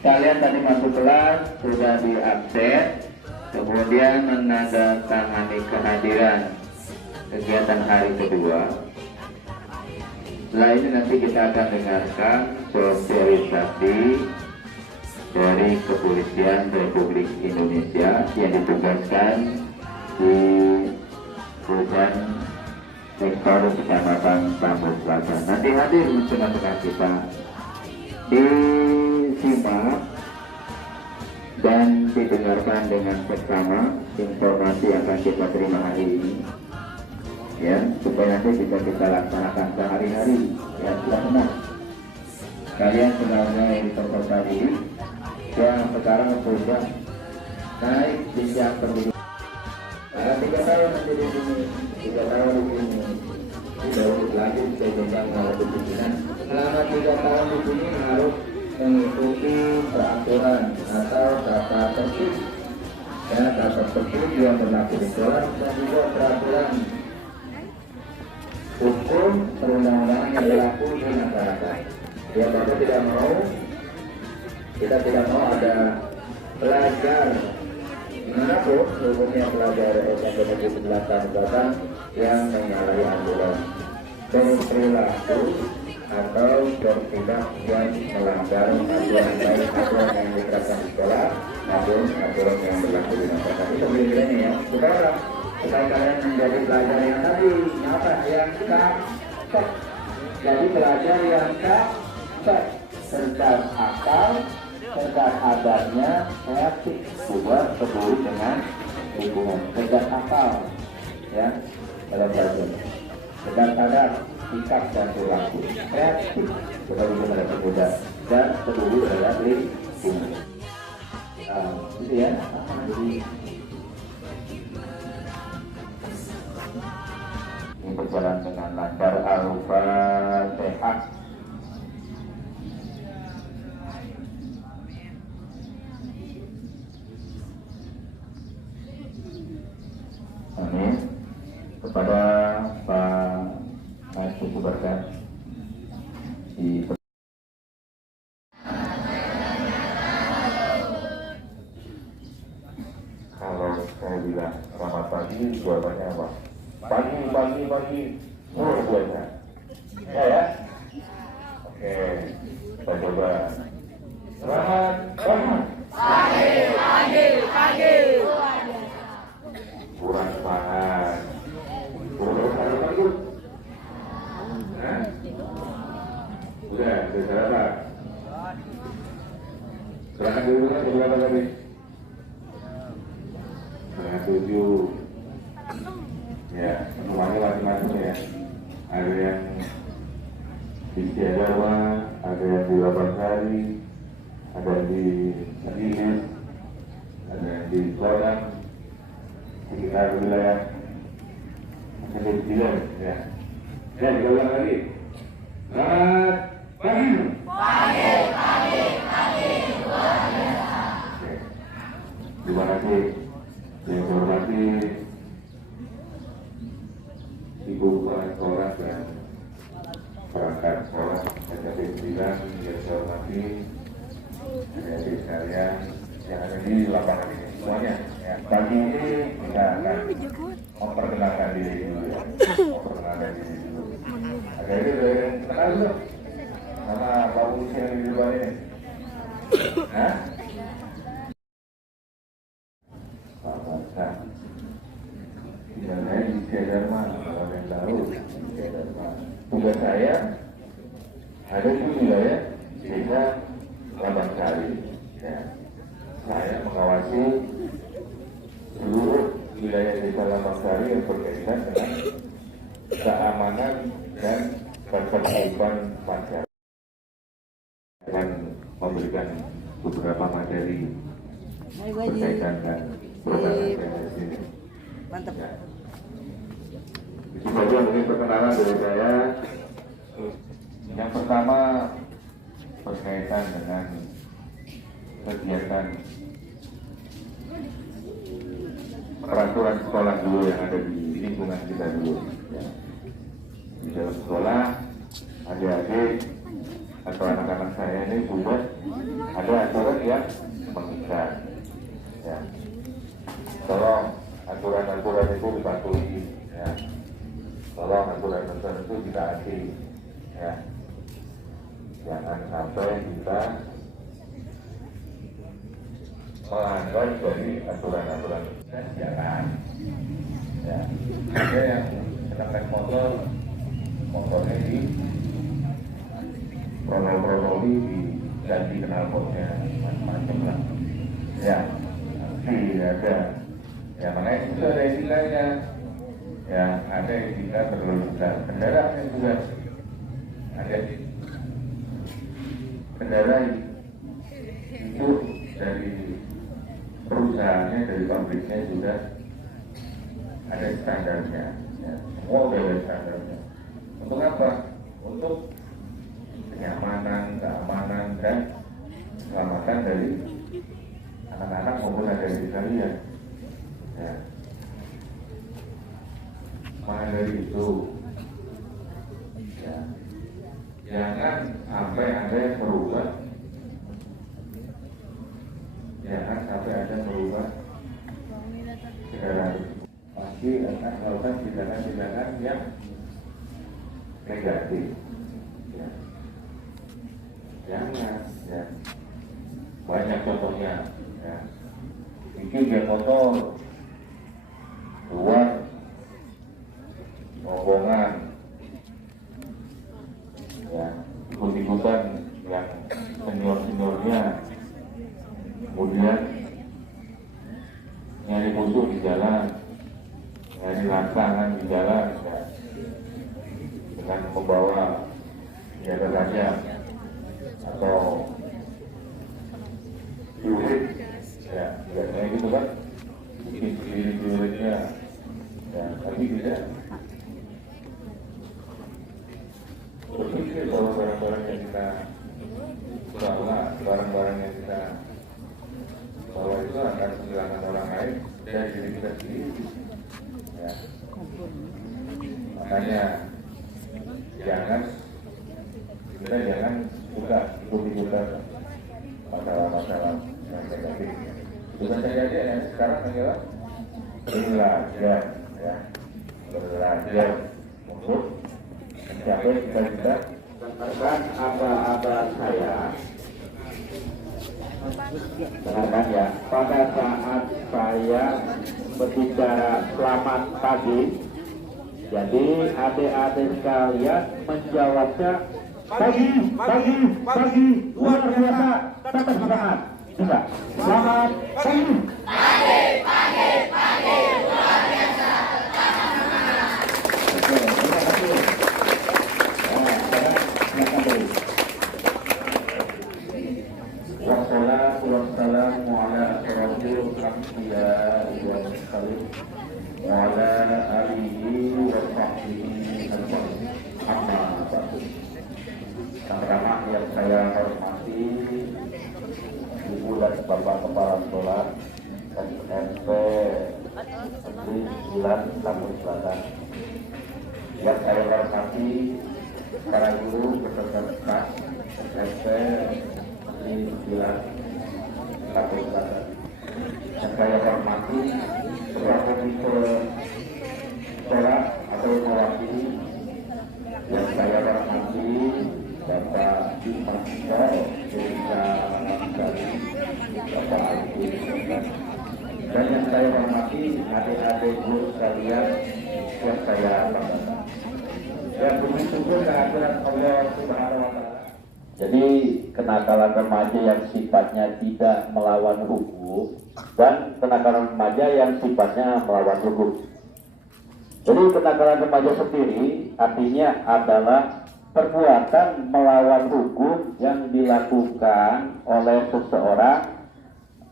kalian tadi masuk kelas sudah di absen, kemudian menandatangani kehadiran kegiatan hari kedua. Setelah ini nanti kita akan dengarkan sosialisasi dari Kepolisian Republik Indonesia yang ditugaskan di Rutan Sektor Kecamatan Tambun Selatan. Nanti hadir di tengah-tengah kita, disimak dan didengarkan dengan seksama informasi yang akan kita terima hari ini, ya, supaya nanti bisa kita laksanakan sehari-hari. Ya, sudah benar. Kalian sudah mulai di tadi, yang sekarang sudah naik jenjang pendidikan. 3 tahun nanti di sini, 3 tahun di sini, tidak lagi ke jenjang pendidikan. Selama 3 tahun di sini harus mengikuti peraturan atau tata tertib, ya, tata tertib yang berlaku di sekolah dan juga peraturan hukum perundang-undangan yang berlaku di masyarakat. Ya, Bapak kita tidak mau ada pelajar dimanapun, hukumnya pelajar SMP Negeri 9 yang menyalahi aturan berperilaku atau bertindak yang melanggar aturan, baik aturan yang diterapkan di sekolah maupun aturan yang berlaku di masyarakat. Itu bedanya, ya, saudara. Supaya kalian menjadi pelajar yang tadi, apa yang cakep, jadi pelajar yang cakep, cerdas akal, cerdas adabnya, kreatif, juga peduli dengan lingkungan. Cerdas akal, ya, dalam bahasa cerdas adab, sikap dan perilaku, kreatif, peduli terhadap pemuda, dan peduli terhadap lingkungan. Itu ya. Jadi ini berjalan dengan lancar. Al-Fatihah. Amin. Kepada Pak Haji Berkat di kalau saya bilang selamat pagi, jawabannya apa? Pagi. Buatnya. Ya. Oke, kita coba. Selamat pagi. Kurang semangat. Udah sarapan. Serahkan dulu kan berapa tadi? 7. Ya, semuanya masing-masing, ya. Ada yang di Jawa, ada yang di Labasari, ada yang di Sedikit, ada yang di Kodam, sekitar wilayah Kediri, ya. Ya, diulang lagi. Selamat pagi. Terima kasih. Yang hormati Ibu Kepala Sekolah dan perangkat sekolah SMP 9, yang saya hormati adik-adik sekalian yang ada di lapangan ini semuanya. Ya, pagi ini kita akan memperkenalkan diri dulu, ya. Adik-adik udah kenal belum sama Pak Usi yang di depan ini? Hah? Pak Basa. Saya di Dharma, kalau yang tahu Dharma. Tugas saya ada di wilayah desa Labasari. Ya. Saya mengawasi seluruh wilayah desa Labasari yang berkaitan dengan keamanan dan ketertiban masyarakat. Dan memberikan beberapa materi berkaitan dengan program ini. Mantap. Ya. Itu saja mungkin perkenalan dari saya. Yang pertama berkaitan dengan kegiatan peraturan sekolah dulu yang ada di lingkungan kita dulu. Ya. Di dalam sekolah, adik-adik atau anak-anak saya ini sudah ada aturan yang mengikat. Ya. Tolong aturan-aturan itu dipatuhi. Ya. Tolong aturan-aturan itu ditaati. Ya. Jangan sampai kita melanggar dari aturan-aturan dan jalan. Ya. Ada yang sedang naik motornya di kronologi diganti knalpotnya macam-macam lah. Ya, nanti ada. Ya makanya itu ada etikanya. Ya ada etika berlalu lintas. Kendaraan juga ada. Kendaraan itu dari perusahaannya, dari pabriknya sudah ada standarnya. Ya, semua sudah ada standarnya. Untuk apa? Untuk kenyamanan, keamanan, dan keselamatan dari anak-anak maupun adik-adik sekalian. Ya. Maka dari itu, ya, jangan sampai ada yang berubah. Jangan sampai ada yang berubah. Kendaraan pasti akan melakukan tindakan-tindakan yang negatif. Ya. Jangan, ya. Banyak contohnya, ya. Bikin dia motor keluar rombongan, ya, ikut-ikutan yang senior-seniornya, kemudian nyari musuh di jalan, nyari rangsangan di jalan, ya, dengan membawa senjata tajam atau duit, ya, kayak gitu kan, bikin sendiri-sendirinya, ya, tapi tidak berpikir bahwa barang-barang yang kita bawa, barang-barang yang kita bawa itu akan menghilangkan orang lain dan diri kita sendiri. Ya. Makanya jangan suka ikut-ikutan masalah-masalah yang negatif. Bukan saja ya, sekarang adalah belajar, ya, belajar untuk mencapai cita-cita. Dengarkan abah-abah saya. Dengarkan ya, pada saat saya berbicara selamat pagi, jadi adik-adik sekalian menjawabnya pagi, luar biasa, tetap semangat. Bisa, selamat pagi. Luar biasa, tetap semangat. Oke, terima kasih. Wassalamu ala asyrafil anbiya'i wal mursalin wa ala alihi wa sahbihi ajma'in. Amma ba'du. Pertama yang saya hormati Ibu dan Bapak Kepala Sekolah SMP Negeri 9 Lampung Selatan. Yang saya hormati para guru beserta staf SMP Negeri 9 Lampung Selatan. Yang saya hormati Ketua Komite Sekolah atau mewakili. Yang saya hormati Bapak Inspektor Desa Langkari, Bapak Agus, dan yang saya hormati adik-adik guru sekalian yang saya banggakan. Dan puji syukur kehadiran Allah Subhanahu wa Ta'ala. Jadi kenakalan remaja yang sifatnya tidak melawan hukum dan kenakalan remaja yang sifatnya melawan hukum. Jadi kenakalan remaja sendiri artinya adalah perbuatan melawan hukum yang dilakukan oleh seseorang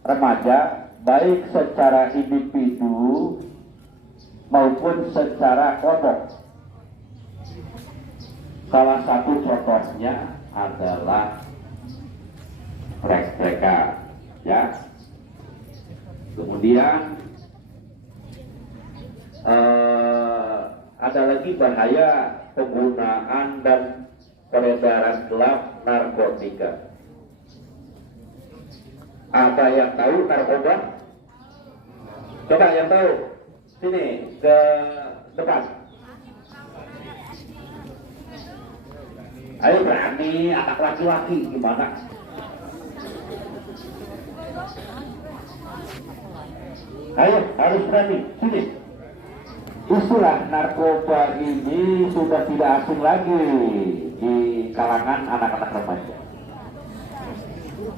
remaja baik secara individu maupun secara kelompok. Salah satu contohnya adalah reks-rekan, ya. Kemudian ada lagi bahaya penggunaan dan peredaran gelap narkotika. Ada yang tahu narkoba? Coba yang tahu, sini ke depan. Ayo berani, anak laki-laki gimana? Ayo, harus berani, sini. Istilah narkoba ini sudah tidak asing lagi di kalangan anak-anak remaja.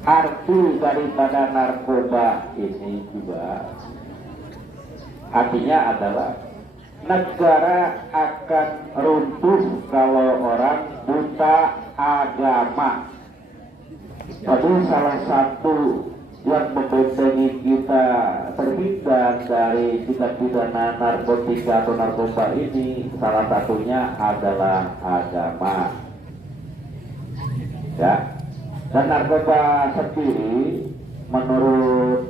Arti daripada narkoba ini juga artinya adalah negara akan runtuh kalau orang buta agama. Jadi salah satu yang membentengi kita terhindar dari tindak pidana narkotika atau narkoba ini salah satunya adalah agama. Ya. Dan narkoba sendiri menurut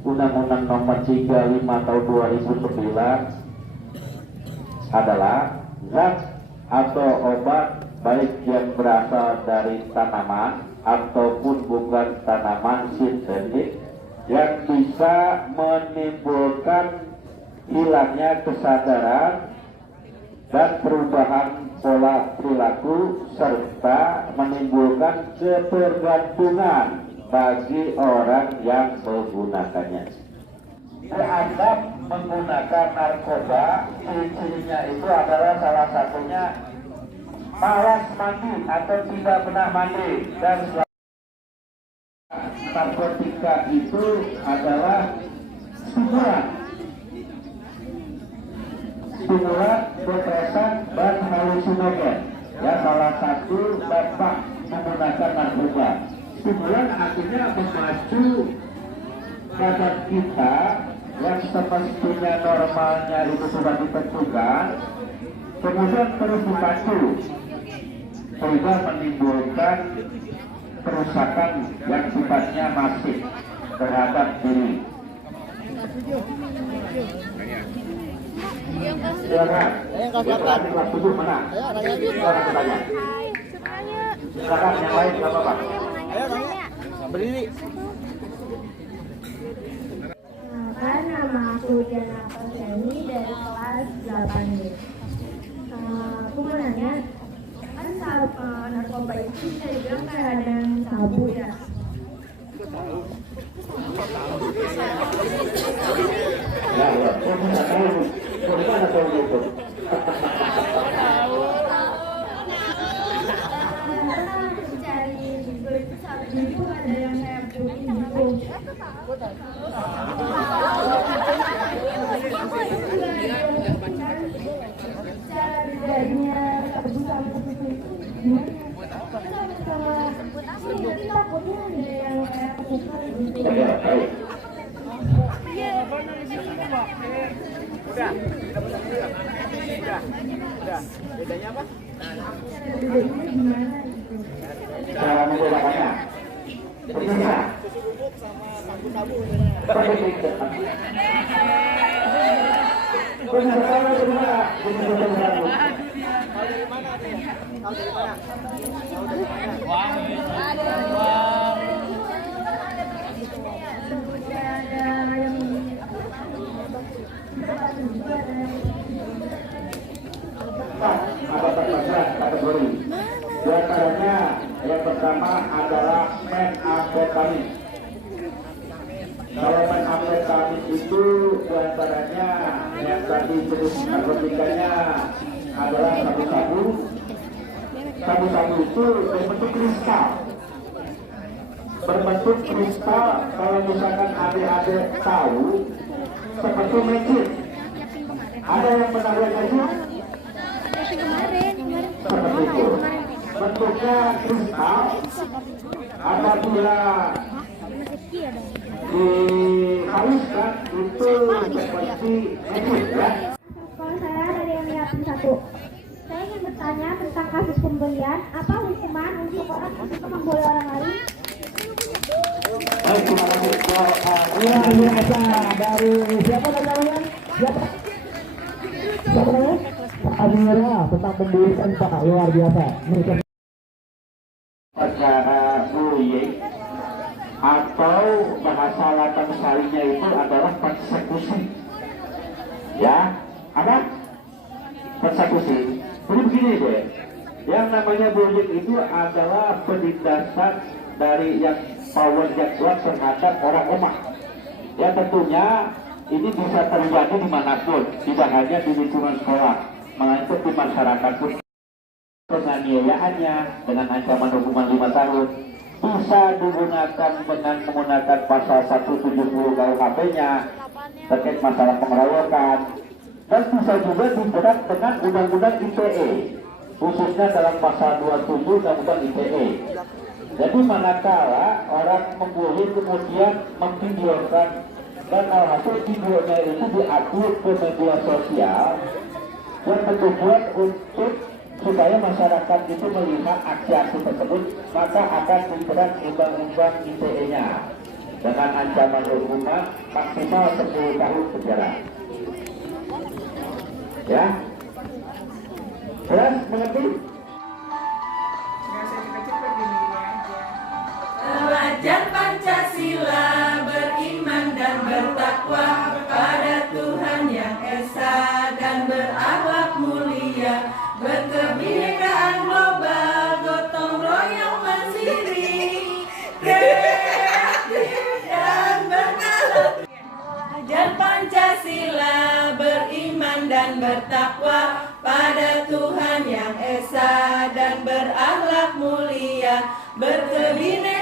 Undang-Undang Nomor 35 Tahun 2009 adalah zat atau obat baik yang berasal dari tanaman ataupun bukan tanaman sintetik yang bisa menimbulkan hilangnya kesadaran dan perubahan pola perilaku serta menimbulkan ketergantungan bagi orang yang menggunakannya. Dianggap menggunakan narkoba, ciri-cirinya itu adalah salah satunya malas mandi atau tidak pernah mandi, dan narkotika itu adalah stimulan depresan dan halusinogen. Ya, salah satu dampak menggunakan narkoba. Stimulan artinya memacu badan kita yang semestinya normalnya itu sudah ditentukan, kemudian terus dipacu sehingga menimbulkan kerusakan yang sifatnya masif terhadap diri. Silakan. Silakan kelas 7 mana? Silakan bertanya. Silakan yang lain nggak apa-apa. Berdiri. Nama aku Diana Paseni dari kelas 8B. Aku mau nanya, kan narkoba itu bisa dibilang kayak ada yang tabu ya? Ya, saya nggak tahu. Bagaimana tahu itu? Cari itu ada yang kayak gitu. Cara bedanya sabu sama susu itu gimana? Nanti takutnya ada yang kayak kesukaan gitu. Udah, bedanya apa? Bedanya gimana gitu? Cara membedakannya. Bisa. Susu bubuk sama sabu-sabu. Tahu dari mana tuh? Tahu dari mana? Tahu dari Ada terbatas kategori. Di antaranya yang pertama adalah metamfetamin. Kalau metamfetamin itu di antaranya yang tadi jenis narkotikanya adalah sabu-sabu. Sabu-sabu itu berbentuk kristal. Berbentuk kristal, kalau misalkan adik-adik tahu, seperti magic. Ada yang pernah lihat magic? Seperti itu. Bentuknya kristal. Apabila dihaluskan itu seperti magic ya. Kalau saya ada yang lihatin satu. Saya ingin bertanya tentang kasus pembelian. Apa hukuman untuk orang yang membeli orang lain? Baik, terima kasih. Luar biasa dari siapa namanya? Siapa namanya? Pak Adira tentang pembulian Pak, luar biasa. negara bullying atau bahasa Latin sarinya itu adalah persekusi. Ya, apa? Persekusi. Jadi begini deh, yang namanya bullying itu adalah penindasan dari yang power yang kuat terhadap orang lemah. Ya tentunya ini bisa terjadi dimanapun, tidak hanya di lingkungan sekolah, melainkan di masyarakat pun. Penganiayaannya dengan ancaman hukuman 5 tahun bisa digunakan dengan menggunakan pasal 170 KUHP-nya terkait masalah pengeroyokan, dan bisa juga dijerat dengan undang-undang ITE, khususnya dalam pasal 27 undang-undang ITE. Jadi manakala orang membuli kemudian memvideokan dan alhasil videonya itu diupload ke media sosial yang bertujuan untuk supaya masyarakat itu melihat aksi-aksi tersebut, maka akan dijerat undang-undang ITE-nya dengan ancaman hukuman maksimal 10 tahun penjara. Ya, jelas mengerti? Pelajar Pancasila beriman dan bertakwa pada Tuhan Yang Esa dan berakhlak mulia, berkebinekaan global, gotong royong mandiri, kreatif dan bernalar. Pelajar Pancasila beriman dan bertakwa pada Tuhan Yang Esa dan berakhlak mulia, berkebinekaan